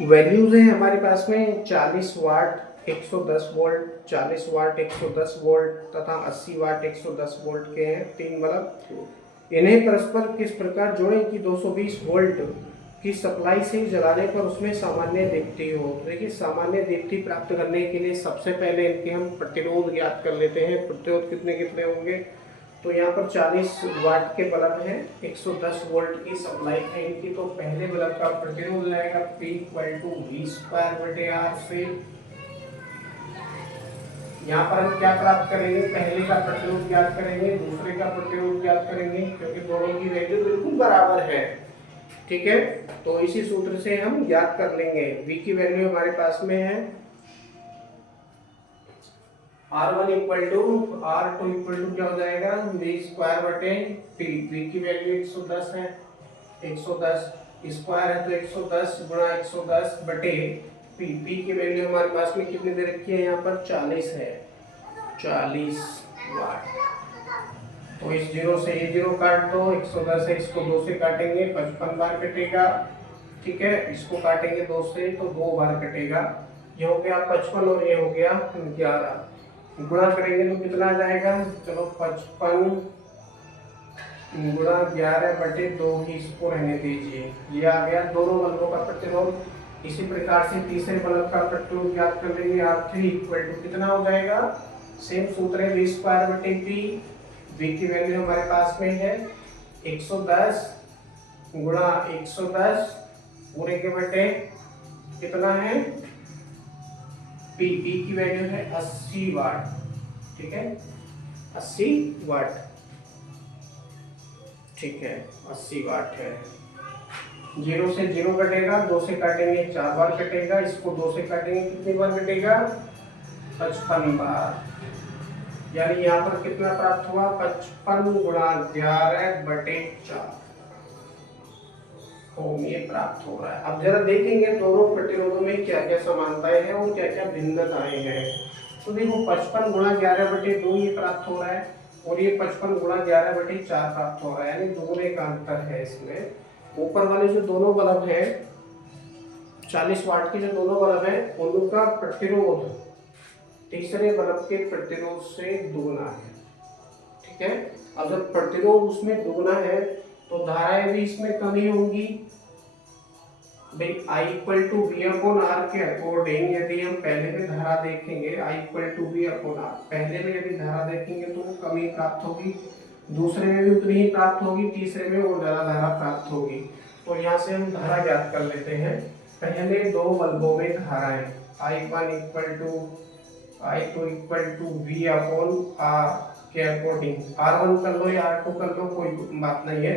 Values है हमारे पास में 40 वाट 110 वोल्ट, 40 वाट 110 वोल्ट तथा 80 वाट 110 वोल्ट के हैं तीन बल्ब। इन्हें परस्पर किस प्रकार जोड़ें कि 220 वोल्ट की सप्लाई से जलाने पर उसमें सामान्य दीप्ति हो। देखिए, सामान्य दीप्ति प्राप्त करने के लिए सबसे पहले इनके हम प्रतिरोध ज्ञात कर लेते हैं। प्रतिरोध कितने कितने होंगे, तो यहाँ पर 40 वाट के बल्ब हैं, 110 वोल्ट की सप्लाई है इनकी। तो पहले बल्ब का प्रतिरोध हो जाएगा P = V² से। यहाँ पर हम क्या प्राप्त करेंगे, पहले का प्रतिरोध ज्ञात करेंगे, दूसरे का प्रतिरोध ज्ञात करेंगे, क्योंकि दोनों की वैल्यू बिल्कुल बराबर है। ठीक है, तो इसी सूत्र से हम ज्ञात कर लेंगे। V की वैल्यू हमारे पास में है R1 = R2 = क्या हो जाएगा, V²/T। V की वैल्यू 110 है, 110 स्क्वायर है तो 110 × 110/P। P की वैल्यू हमारे पास में कितनी दे रखी है, यहाँ पर 40 है, 40 वाट। तो इस 0 से ये 0 काट दो, 110 है, इसको 2 से काटेंगे 55 बार कटेगा। ठीक है, इसको काटेंगे 2 से तो 2 बार कटेगा। ये हो गया 55 और ये हो गया 11। गुणा करेंगे तो कितना आ जाएगा, चलो 55 × 11/2 ही इसको रहने दीजिए। ये आ गया दोनों बल्बों का प्रतिरोध। इसी प्रकार से तीसरे बल्ब का प्रतिरोध ज्ञात कर लेंगे। R3 = कितना हो जाएगा, सेम सूत्र है V²/P। V की वैल्यू हमारे पास में है 110 × 110 पूरे के बटे कितना है P की वैल्यू है 80 वाट। ठीक है, 80 वाट। ठीक है, 80 वाट है। 0 से 0 कटेगा, 2 से काटेंगे 4 बार कटेगा, इसको 2 से काटेंगे कितनी बार कटेगा, 55 बार। यानी यहाँ पर कितना प्राप्त हुआ, 55 × 11/4 ओम ये प्राप्त हो रहा है। अब जरा देखेंगे दोनों प्रतिरोधों में क्या क्या समानताएं हैं और क्या क्या भिन्नताएं हैं। तो देखो 55 × 11/2 ये प्राप्त हो रहा है और ये 55 × 11/4 प्राप्त हो रहा है, यानी दोनों का अंतर है इसमें। ऊपर वाले जो दोनों बल्ब हैं 40 वाट के जो दोनों बल्ब हैं उनका प्रतिरोध तीसरे बल्ब के प्रतिरोध से दुगना है। ठीक है, अब जब प्रतिरोध उसमें दुगना है तो धाराएं भी इसमें कमी होंगी। भाई I = V/R के अकॉर्डिंग यदि हम पहले में धारा देखेंगे, I = V/R, पहले में यदि धारा देखेंगे तो वो कमी प्राप्त होगी, दूसरे में भी उतनी ही प्राप्त होगी, तीसरे में और ज्यादा धारा प्राप्त होगी। तो यहाँ से हम धारा ज्ञात कर लेते हैं। पहले दो बल्बों में धाराएं I1 = V/R के अकॉर्डिंग, R1 कर लो या R2 कर लो, कोई बात नहीं है।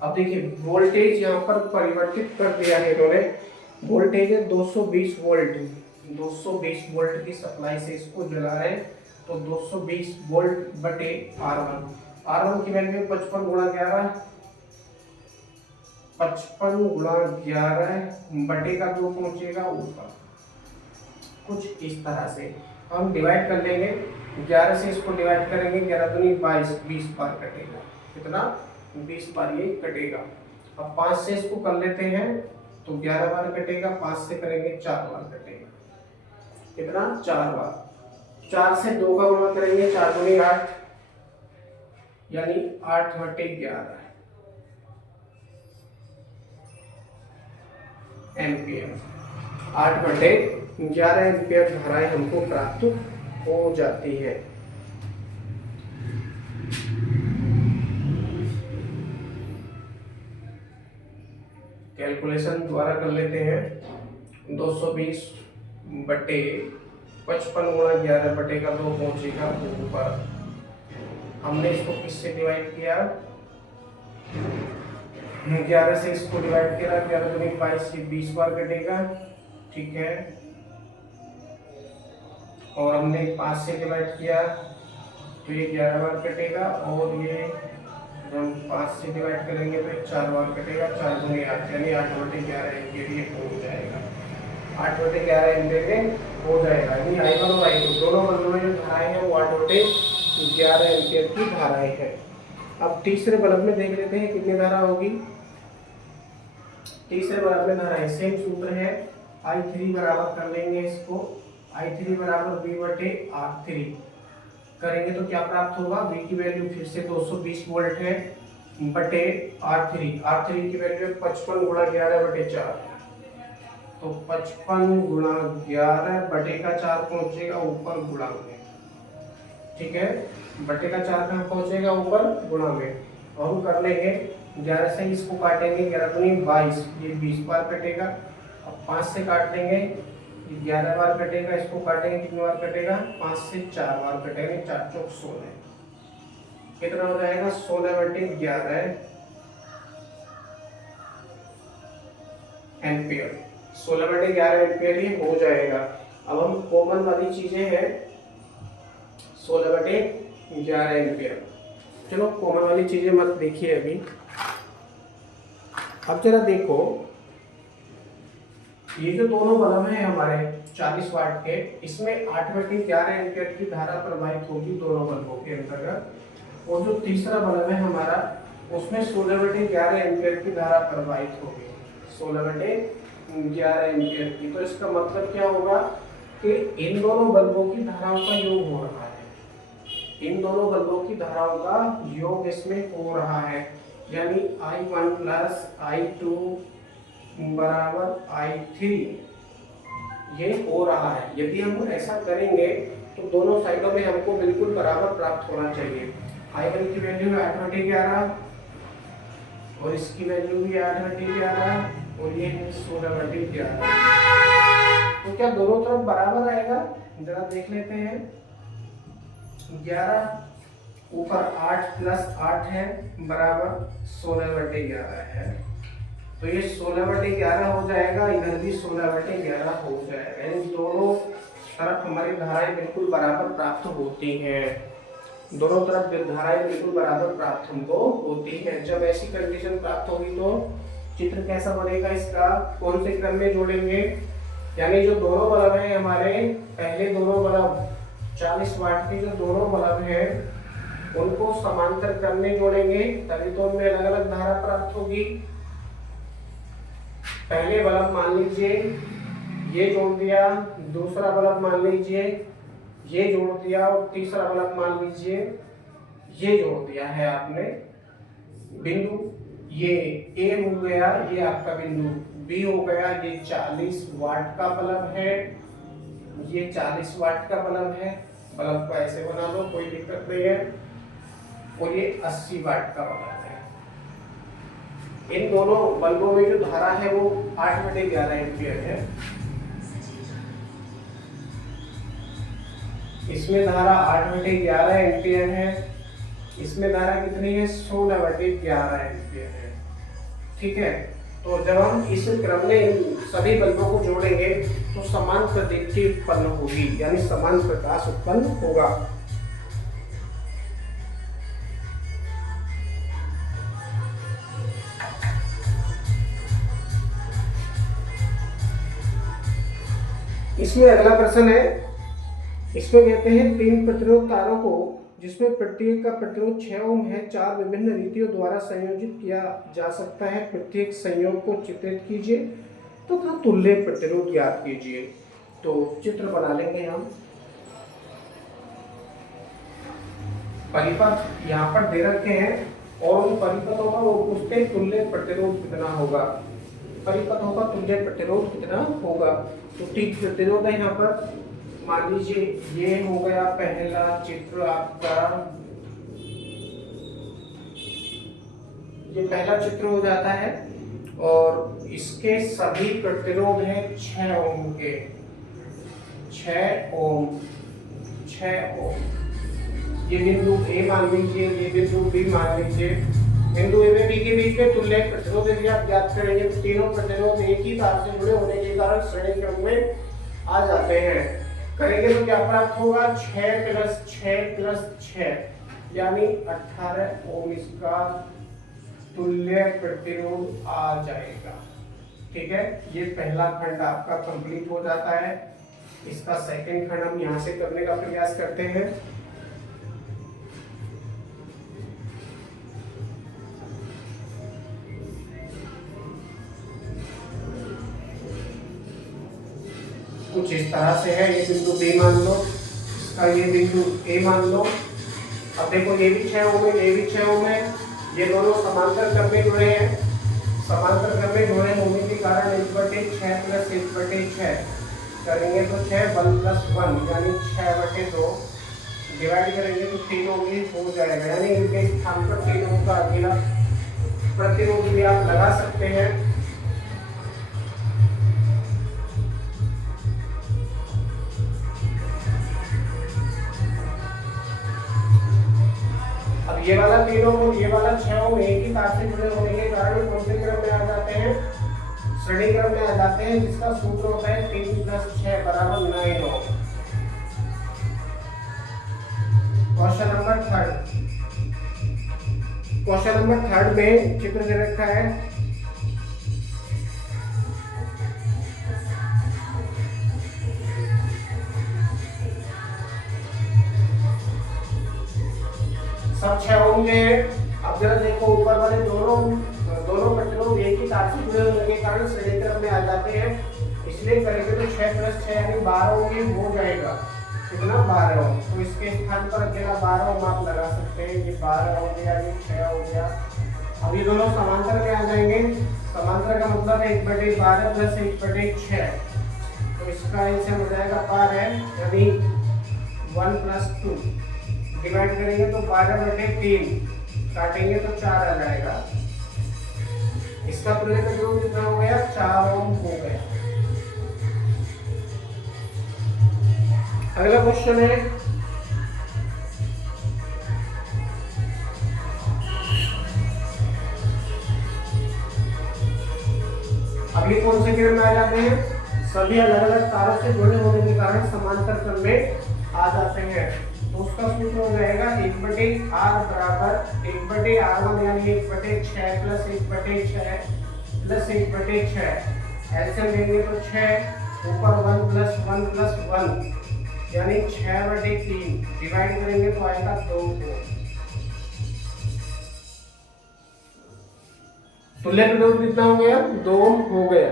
अब देखिए वोल्टेज यहाँ पर परिवर्तित कर दिया है इन्होंने। वोल्टेज है 220 वोल्ट, 220 वोल्ट की सप्लाई से इसको जला रहे हैं, तो 220 वोल्ट बटे R1। R1 की वैल्यू 55 × 11, 55 × 11 बटे का 2 पहुंचेगा ऊपर, कुछ इस तरह से हम डिवाइड कर लेंगे। 11 से इसको डिवाइड करेंगे, 11 दूनी 22, 20 बार कटेगा। कितना, 20 बार ये कटेगा। अब 5 से इसको कर लेते हैं तो 11 बार कटेगा, 5 से करेंगे 4 बार कटेगा। कितना, 4 बार। 4 से 2 का गुणा करेंगे, 4 दूनी 8, यानी 8/11 एम्पियर। 8/11 एम्पियर धाराएं हमको प्राप्त हो जाती है। कैलकुलेशन द्वारा कर लेते हैं। 220 बटे 55 × 11 बटे का 2 पहुंचेगा ऊपर। हमने इसको किससे डिवाइड किया, 11 से इसको डिवाइड किया, 11 दूनी 22, 20 बार कटेगा। ठीक है, और हमने 5 से डिवाइड किया तो ये 11 बार कटेगा, और ये हम 5 से डिवाइड करेंगे तो 4 बार कटेगा, 4 दूनी 8, यानी 8/11 एम्पियर ये हो जाएगा। 8/11 एम्पियर में हो जाएगा। यानी I1 और I2 दोनों बल्बों में जो धाराएं हैं वो 8/11 एम्पियर की धाराएं हैं। अब तीसरे बल्ब में देख लेते हैं कितनी धारा होगी। तीसरे बल्ब में धाराएं सेम सूत्र है I3 बराबर कर लेंगे इसको, I3 बराबर V बटे R3 करेंगे तो क्या प्राप्त होगा, V की वैल्यू फिर से 220 वोल्ट है बटे R3 की वैल्यू 55 गुणा 11 बटे 4, तो 55 गुणा 11 बटे का 4 पहुंचेगा ऊपर गुणा में, ठीक है, बटे का 4 कहाँ पहुंचेगा ऊपर गुणा में, और हम कर लेंगे 11 से इसको काटेंगे, 11 दूनी 22, ये 20 बार कटेगा, अब 5 से काट लेंगे, 11 बार कटेगा, इसको काटेंगे कितनी बार कटेगा, 5 से 4 बार कटेंगे, 4 चौक 16, कितना हो जाएगा 16 बटे 11 एम्पियर, 16 बटे 11 एम्पियर ये हो जाएगा। अब हम कॉमन वाली चीजें हैं 16 बटे 11 एम्पियर, चलो कॉमन वाली चीजें मत देखिए अभी। अब जरा देखो ये जो दोनों बल्ब हैं हमारे 40 वाट के, इसमें 8 बटे 11 एम्पियर की धारा प्रवाहित होगी दोनों बल्बों के अंतर्गत, और जो तीसरा बल्ब है हमारा उसमें 16 बटे 11 एम्पियर की धारा प्रवाहित होगी, 16 बटे 11 एम्पियर की। तो इसका मतलब क्या होगा कि इन दोनों बल्बों की धाराओं का योग हो रहा है, इन दोनों बल्बों की धाराओं का योग इसमें हो रहा है, यानी I1 प्लस I2 बराबर I3 ये हो रहा है। यदि हम ऐसा करेंगे तो दोनों साइडों में हमको बिल्कुल बराबर प्राप्त होना चाहिए। I1 की वैल्यू है 8 बटे 11 और इसकी वैल्यू भी 8 बटे 11 और ये है 16 बटे 11, तो क्या दोनों तरफ बराबर आएगा, जरा देख लेते हैं। 11 ऊपर 8 प्लस 8 है बराबर 16 बटे 11 है, तो ये 16 बटे 11 हो जाएगा, इधर भी 16 बटे 11 हो जाएगा, इन दोनों तरफ हमारी धाराएं बिल्कुल बराबर प्राप्त होती हैं, दोनों तरफ धाराएं बिल्कुल बराबर प्राप्त हमको होती हैं। जब ऐसी कंडीशन प्राप्त होगी तो चित्र कैसा बनेगा इसका, कौन से क्रम में जोड़ेंगे, यानी जो दोनों बल्ब हैं हमारे, पहले दोनों बल्ब 40 वाट के जो दोनों बल्ब हैं उनको समांतर क्रम में जोड़ेंगे, तभी तो उनमें अलग अलग धारा प्राप्त होगी। पहले बल्ब मान लीजिए ये जोड़ दिया, दूसरा बल्ब मान लीजिए ये जोड़ दिया, और तीसरा बल्ब मान लीजिए ये जोड़ दिया है आपने। बिंदु ये ए हो गया, ये आपका बिंदु बी हो गया, ये 40 वाट का बल्ब है, ये 40 वाट का बल्ब है, बल्ब को ऐसे बना लो कोई दिक्कत नहीं है, और ये 80 वाट का बल्ब है। इन दोनों बल्बों में जो धारा है वो 8 बटे 11 एम्पियर है, इसमें धारा 8 बटे 11 एम्पियर है, इसमें धारा कितनी है 16 बटे 11 एम्पियर है, ठीक है। तो जब हम इस क्रम में इन सभी बल्बों को जोड़ेंगे तो समान प्रदीप्ति उत्पन्न होगी, यानी समान प्रकाश उत्पन्न होगा। इसमें अगला प्रश्न है, इसमें कहते हैं 3 प्रतिरोध तारों को जिसमें प्रत्येक का प्रतिरोध 6 ओम है 4 विभिन्न रीतियों द्वारा संयोजित किया जा सकता है, प्रत्येक संयोग को चित्रित कीजिए तथा तुल्य प्रतिरोध ज्ञात कीजिए। तो चित्र बना लेंगे हम, परिपथ यहाँ पर दे रखे हैं और उन परिपथों का वो पूछते हैं तुल्य प्रतिरोध कितना होगा, परिपथों का तुल्य प्रतिरोध कितना होगा। तो ठीक प्रतिरोध है यहाँ पर, मान लीजिए ये हो गया पहला चित्र आपका, ये पहला चित्र हो जाता है और इसके सभी प्रतिरोध हैं 6 ओम के, 6 ओम, 6 ओम। ये बिंदु ए मान लीजिए, ये बिंदु बी मान लीजिए, बिंदु ए में बी के बीच में तुल्य प्रतिरोध यदि आप ज्ञात करेंगे तो तीनों प्रतिरोध एक ही तार से जुड़े होने के कारण श्रेणी क्रम में आ जाते हैं। करेंगे तो क्या प्राप्त होगा 6 प्लस 6 प्लस 6 यानी 18 ओम इसका तुल्य प्रतिरोध आ जाएगा, ठीक है। ये पहला खंड आपका कंप्लीट हो जाता है। इसका सेकंड खंड हम यहाँ से करने का प्रयास करते हैं। कुछ इस तरह से है, ये बिंदु बी मान लो, इसका ये बिंदु ए मान लो। अब देखो ये भी 6 ओम है, ये भी 6 ओम है, ये दोनों समांतर क्रम में जुड़े हैं। समांतर क्रम में जुड़े होने के कारण 1/6 प्लस 1/6 करेंगे तो 6 1 + 1 यानी 6/2 डिवाइड करेंगे तो 3 ओम हो जाएगा। यानी इनके स्थान पर 3 ओम का अकेला प्रतिरोध भी आप लगा सकते हैं। अब ये वाला 3 ओम और ये वाला 6 ओम एक ही तार से जुड़े होने के कारण कौन से क्रम में आ जाते हैं? श्रेणी क्रम में आ जाते हैं, जिसका सूत्र होता है 3 + 6 = 9 ओम। क्वेश्चन नंबर 3 में चित्र दे रखा है। सब 6 ओम के हैं। अब जरा देखो ऊपर वाले दोनों प्रतिरोध एक ही तार से जुड़े होने के कारण श्रेणी क्रम में आ जाते हैं, इसलिए करेंगे तो 6 + 6 यानी 12 ओम हो जाएगा। कितना? 12 ओम। तो इसके स्थान पर अकेला 12 ओम आप लगा सकते हैं। ये 12 हो गया, ये 6 हो गया। अब ये दोनों समांतर में आ जाएंगे। समांतर का मतलब है 1/12 + 1/6, तो इसका एलसीएम हो जाएगा 12 यानी 1 + 2 डिवाइड करेंगे तो 12/3 काटेंगे तो 4 आ जाएगा। इसका तुल्य प्रतिरोध कितना हो गया? 4 ओम हो गया। अगला क्वेश्चन है अब ये कौन से क्रम में आ जाते हैं? सभी अलग अलग तारों से जुड़े होने के कारण समांतर क्रम में आ जाते हैं। तो उसका सूत्र हो जाएगा 1/r बराबर 1/r1 यानी 1/6 + 1/6 + 1/6 एलसीएम लेंगे तो 6 ऊपर 1 + 1 + 1 यानी 6/3 डिवाइड करेंगे तो आएगा 2 ओम। तुल्य प्रतिरोध कितना हो गया? 2 ओम हो गया।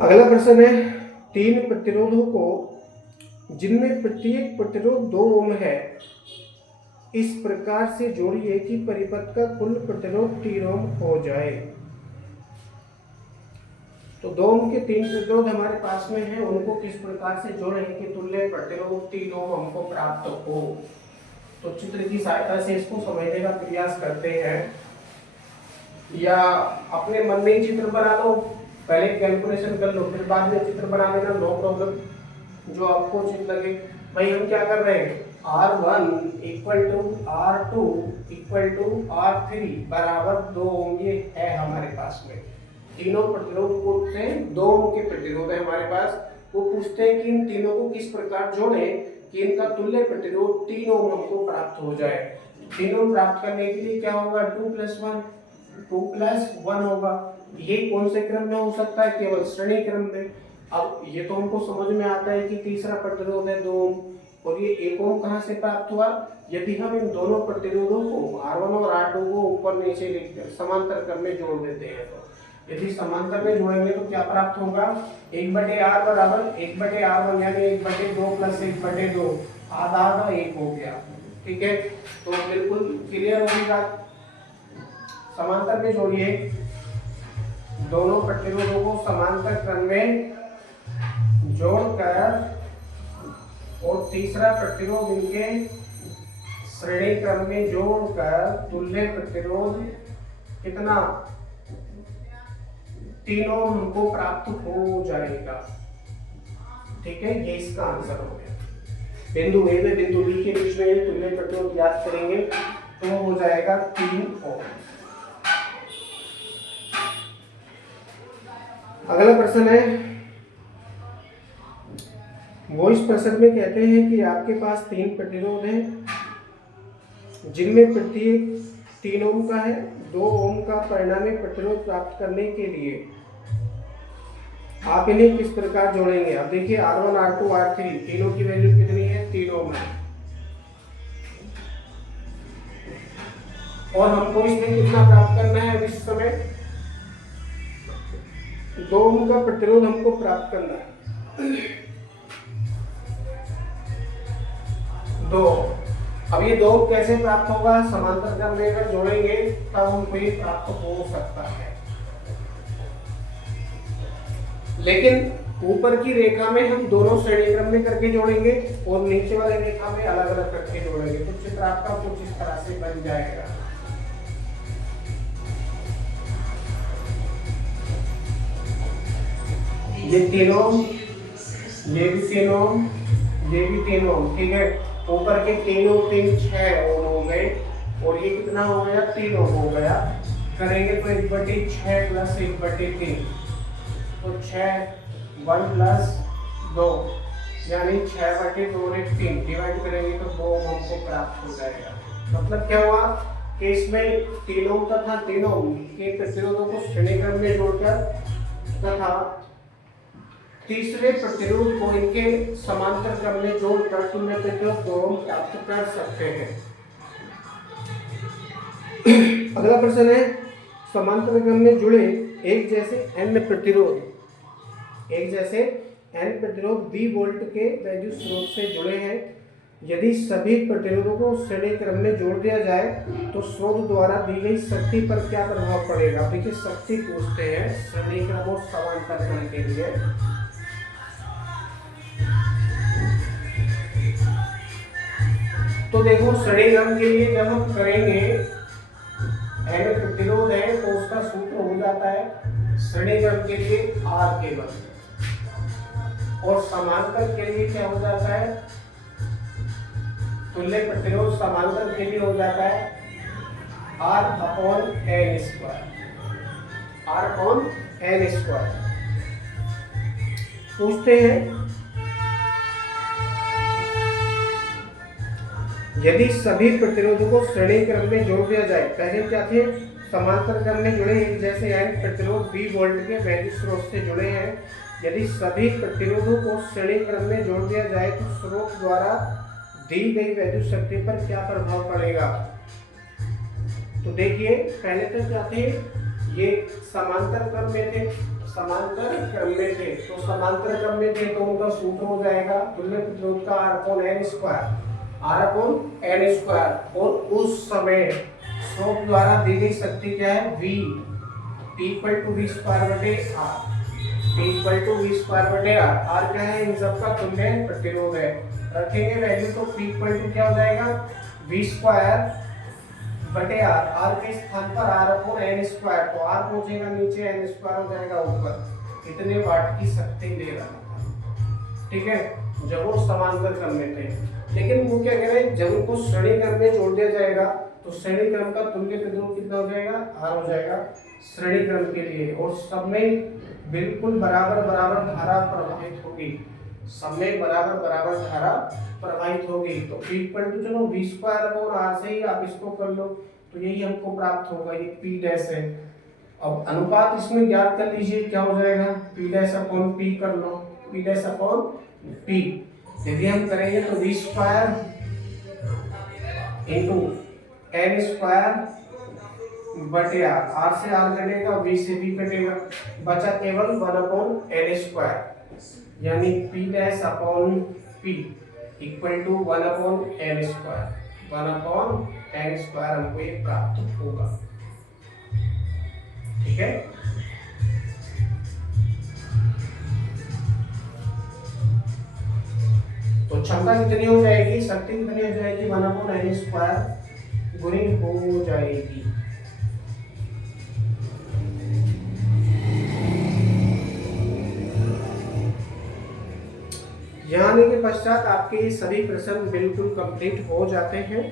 अगला प्रश्न है 3 प्रतिरोधों को जिनमें प्रत्येक प्रतिरोध 2 ओम है इस प्रकार से जोड़िए कि परिपथ का कुल प्रतिरोध 3 ओम हो जाए। तो 2 ओम के 3 प्रतिरोध हमारे पास में है, उनको किस प्रकार से जोड़ें कि तुल्य प्रतिरोध 3 ओम हमको प्राप्त हो। तो चित्र की सहायता से इसको समझने का प्रयास करते हैं, या अपने मन में ही चित्र बना लो, पहले कैलकुलेशन कर लो फिर बाद में चित्र बना लेना, नो प्रॉब्लम, जो आपको उचित लगे। भाई हम क्या कर रहे हैं? R1 = R2 = R3 बराबर 2 ओम ये है हमारे पास में। तीनों प्रतिरोध पूछते हैं, 2 ओम के प्रतिरोध है हमारे पास। वो पूछते हैं कि इन तीनों को किस प्रकार जोड़ें कि इनका तुल्य प्रतिरोध 3 ओम हमको प्राप्त हो जाए। 3 ओम प्राप्त करने के लिए क्या होगा? 2 + 1 होगा। ये कौन से क्रम में हो सकता है? केवल श्रेणी क्रम में। अब ये तो हमको समझ में आता है कि तीसरा प्रतिरोध है 2 ओम, और ये 1 ओम कहां से प्राप्त हुआ? यदि हम इन दोनों प्रतिरोधों को R1 और R2 को ऊपर नीचे लिखकर समांतर क्रम में जोड़ देते हैं, तो यदि समांतर में जोड़ेंगे तो क्या प्राप्त होगा? 1/r बराबर 1/r1 यानी 1/2 + 1/2 आधा 1 हो गया। ठीक है, तो बिल्कुल क्लियर होगी बात। समांतर में जोड़िए, दोनों प्रतिरोधों को समांतर क्रम में जोड़कर और तीसरा प्रतिरोध इनके श्रेणी क्रम में जोड़कर तुल्य प्रतिरोध कितना? 3 ओम हमको प्राप्त हो जाएगा। ठीक है, ये इसका आंसर हो गया। बिंदु ए में बिंदु बी के बीच में तुल्य प्रतिरोध ज्ञात करेंगे तो हो जाएगा 3 ओम। अगला प्रश्न है, वो इस प्रश्न में कहते हैं कि आपके पास 3 प्रतिरोध हैं जिनमें प्रत्येक 3 ओम का है। 2 ओम का परिणामी प्रतिरोध प्राप्त करने के लिए आप इन्हें किस प्रकार जोड़ेंगे? अब देखिए R1 R2 R3 तीनों की वैल्यू कितनी है? 3 ओम है। और हमको इसमें कितना प्राप्त करना है अब इस समय, 2 ओम का प्रतिरोध हमको प्राप्त करना है, 2। अब ये 2 कैसे प्राप्त होगा, समांतर क्रम में अगर जोड़ेंगे तब हमको ये प्राप्त हो सकता है। लेकिन ऊपर की रेखा में हम दोनों श्रेणी क्रम में करके जोड़ेंगे और नीचे वाले रेखा में अलग अलग करके जोड़ेंगे, तो चित्र आपका कुछ इस तरह से बन जाएगा। ये 3 ओम, ये भी 3 ओम, ये भी 3 ओम, ठीक है। ऊपर के 3 ओम 3 6 ओम हो गए और ये कितना हो गया, 3 ओम हो गया। करेंगे तो 1/6 प्लस 1/3, तो 6 1 प्लस 2 यानी 6/2 और 3 डिवाइड करेंगे तो 2 ओम हमको प्राप्त हो जाएगा। मतलब क्या हुआ कि इसमें 3 ओम तथा 3 ओम के प्रतिरोधों को श्रेणी क्रम में जोड़कर तथा तीसरे प्रतिरोध को इनके समांतर क्रम में जोड़कर तुल्य प्रतिरोध 2 ओम प्राप्त कर सकते हैं। अगला प्रश्न है, समांतर क्रम में जुड़े एक जैसे n प्रतिरोध V वोल्ट के वैद्युत स्रोत से जुड़े हैं। यदि सभी प्रतिरोधों को श्रेणी क्रम में जोड़ दिया जाए तो स्रोत द्वारा दी गई शक्ति पर क्या प्रभाव पड़ेगा। देखिए शक्ति पूछते हैं श्रेणी क्रम और समांतर क्रम के लिए। तो देखो श्रेणी क्रम के लिए जब हम करेंगे n प्रतिरोध है तो उसका सूत्र हो जाता है श्रेणी क्रम के लिए R केवल, और समांतर के लिए क्या हो जाता है, तुल्य प्रतिरोध समांतर के लिए हो जाता है R/n²। पूछते हैं यदि सभी प्रतिरोधों को श्रेणी क्रम में जोड़ दिया जाए, पहले क्या थे, समांतर क्रम में जुड़े एक जैसे n प्रतिरोध V वोल्ट के वैद्युत स्रोत से जुड़े हैं। यदि सभी प्रतिरोधों को श्रेणी क्रम में जोड़ दिया जाए तो स्रोत द्वारा दी गई वैद्युत शक्ति पर क्या प्रभाव पड़ेगा। तो देखिए पहले तो क्या थे, ये समांतर क्रम में थे, तो समांतर क्रम में थे तो उनका सूत्र हो जाएगा तुल्य प्रतिरोध का R/n², और उस समय स्रोत द्वारा दी गई शक्ति क्या है, V V²/R। R क्या है, इन सब का तुल्य प्रतिरोध है। रखेंगे वैल्यू तो P क्या हो जाएगा, V²/R। R के स्थान पर R/n², तो R पहुंचेगा नीचे, n² हो जाएगा ऊपर। इतने वाट की शक्ति दे रहा था, ठीक है, जब वो समांतर क्रम में थे। लेकिन वो क्या कह रहे हैं, जब उनको श्रेणी क्रम में जोड़ दिया जाएगा तो श्रेणी क्रम का तुल्य प्रतिरोध कितना हो जाएगा, R हो जाएगा श्रेणी क्रम के लिए, और सब में बिल्कुल बराबर धारा प्रवाहित होगी, सब में बराबर धारा प्रवाहित होगी। तो चलो V²/R से ही आप इसको कर लो, तो यही हमको प्राप्त होगा, ये P' है। अब अनुपात इसमें ज्ञात कर लीजिए, क्या हो जाएगा, P' कर लो, P'/P। यदि हम करेंगे तो V² n²/R। R से R कटेगा, V से V कटेगा, बचा केवल 1/n², यानी P'/P equal to 1/n²। 1/n² हमको ये प्राप्त होगा, ठीक है। तो क्षमता कितनी हो जाएगी, शक्ति कितनी हो जाएगी, 1/n² गुनी हो जाएगी। यहाँ आने के पश्चात आपके ये सभी प्रश्न बिल्कुल कंप्लीट हो जाते हैं।